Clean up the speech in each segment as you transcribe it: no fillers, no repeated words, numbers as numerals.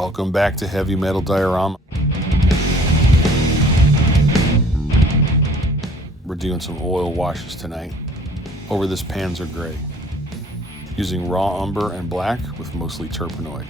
Welcome back to Heavy Metal Diorama. We're doing some oil washes tonight over this Panzer Gray using raw umber and black with mostly turpenoid.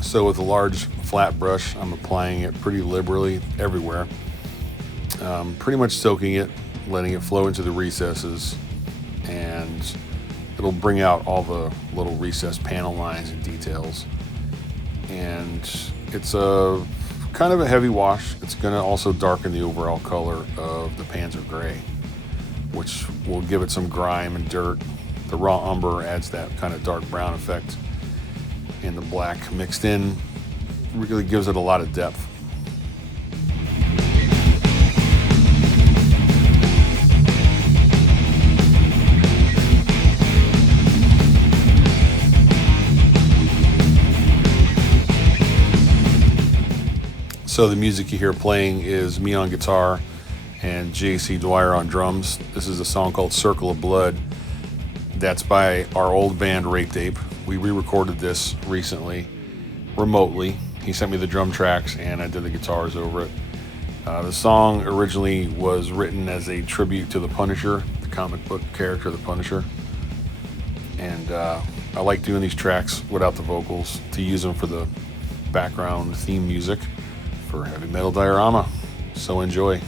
So with a large flat brush, I'm applying it pretty liberally everywhere. Pretty much soaking it, letting it flow into the recesses, and it'll bring out all the little recessed panel lines and details. And it's a kind of a heavy wash. It's going to also darken the overall color of the Panzer Gray, which will give it some grime and dirt. The raw umber adds that kind of dark brown effect, and the black mixed in really gives it a lot of depth. So the music you hear playing is me on guitar and J.C. Dwyer on drums. This is a song called Circle of Blood. That's by our old band Raped Ape. We re-recorded this recently, remotely. He sent me the drum tracks and I did the guitars over it. The song originally was written as a tribute to the Punisher, the comic book character The Punisher. And I like doing these tracks without the vocals to use them for the background theme music for Heavy Metal Diorama. So enjoy.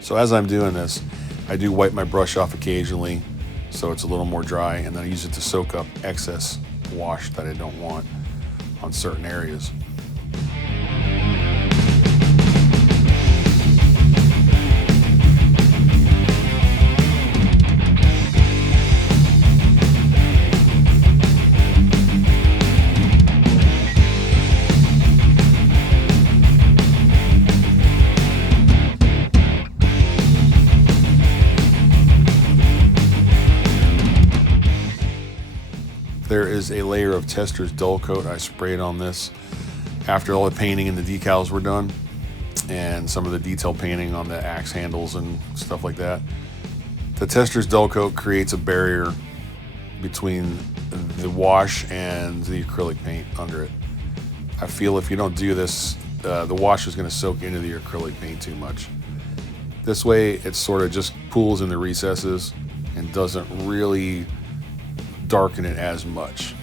So as I'm doing this, I do wipe my brush off occasionally so it's a little more dry, and then I use it to soak up excess wash that I don't want on certain areas. There is a layer of Tester's dull coat. I sprayed on this after all the painting and the decals were done, and some of the detail painting on the axe handles and stuff like that. The Tester's dull coat creates a barrier between the wash and the acrylic paint under it. I feel if you don't do this, the wash is going to soak into the acrylic paint too much. This way it sort of just pools in the recesses and doesn't really darken it as much.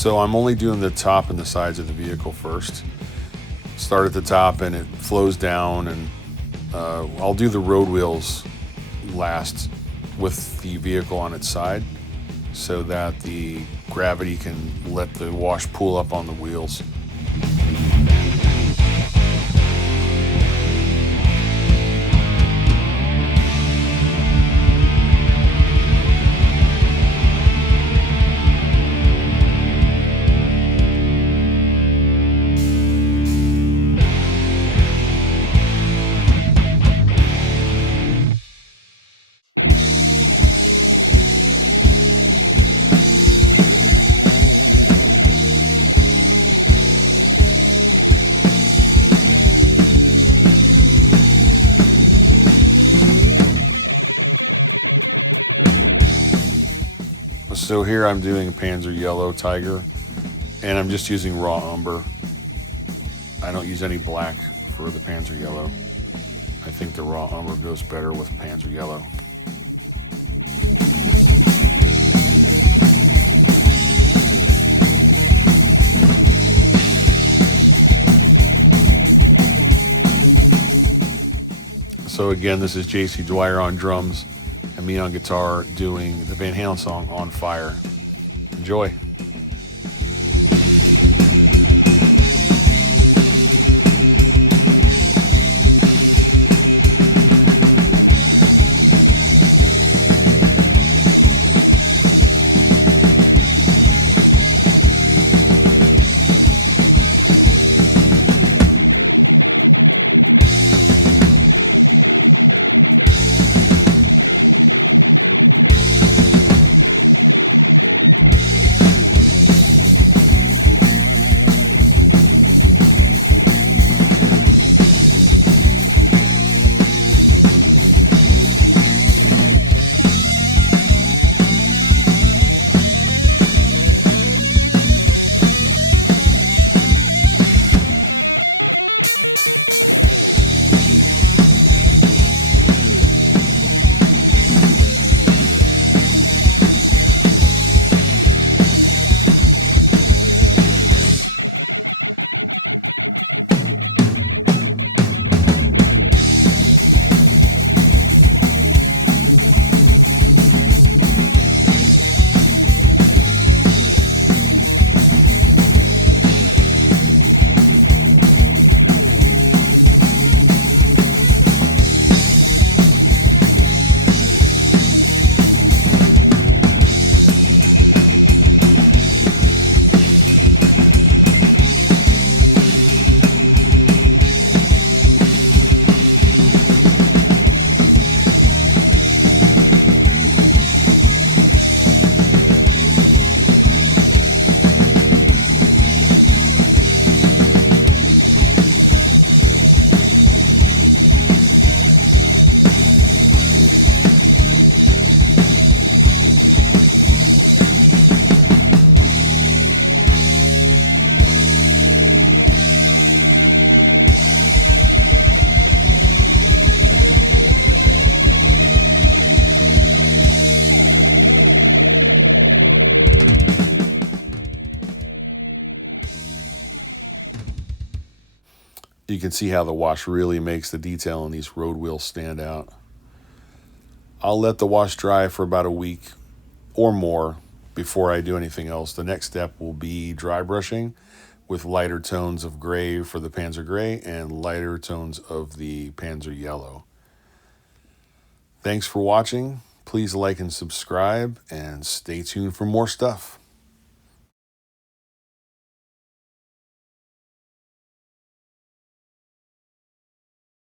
So I'm only doing the top and the sides of the vehicle first. Start at the top and it flows down, and I'll do the road wheels last with the vehicle on its side so that the gravity can let the wash pool up on the wheels. So here I'm doing Panzer Yellow Tiger, and I'm just using raw umber. I don't use any black for the Panzer Yellow. I think the raw umber goes better with Panzer Yellow. So again, this is J.C. Dwyer on drums and me on guitar doing the Van Halen song On Fire. Enjoy. You can see how the wash really makes the detail on these road wheels stand out. I'll let the wash dry for about a week or more before I do anything else. The next step will be dry brushing with lighter tones of gray for the Panzer Gray and lighter tones of the Panzer Yellow. Thanks for watching. Please like and subscribe and stay tuned for more stuff.